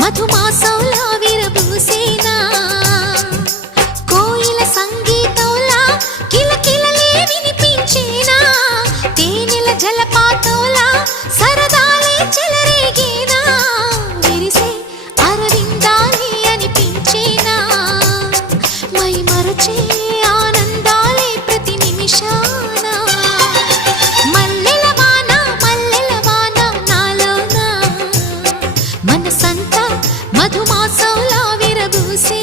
మధుమాసంలా విరబూసేనా కోయిల సంగీతంలా కిలకిలలే వినిపించేనా తేనెల జలపాతంలా సరదాలే చెలరేగేనా విరిసే అరవిందాలే అనిపించేనా మై మరచే ఆనందాలే ప్రతి నిమిషాన మల్లెల వాన నాలోన మనసంతా మధుమాసంలా విరబూసే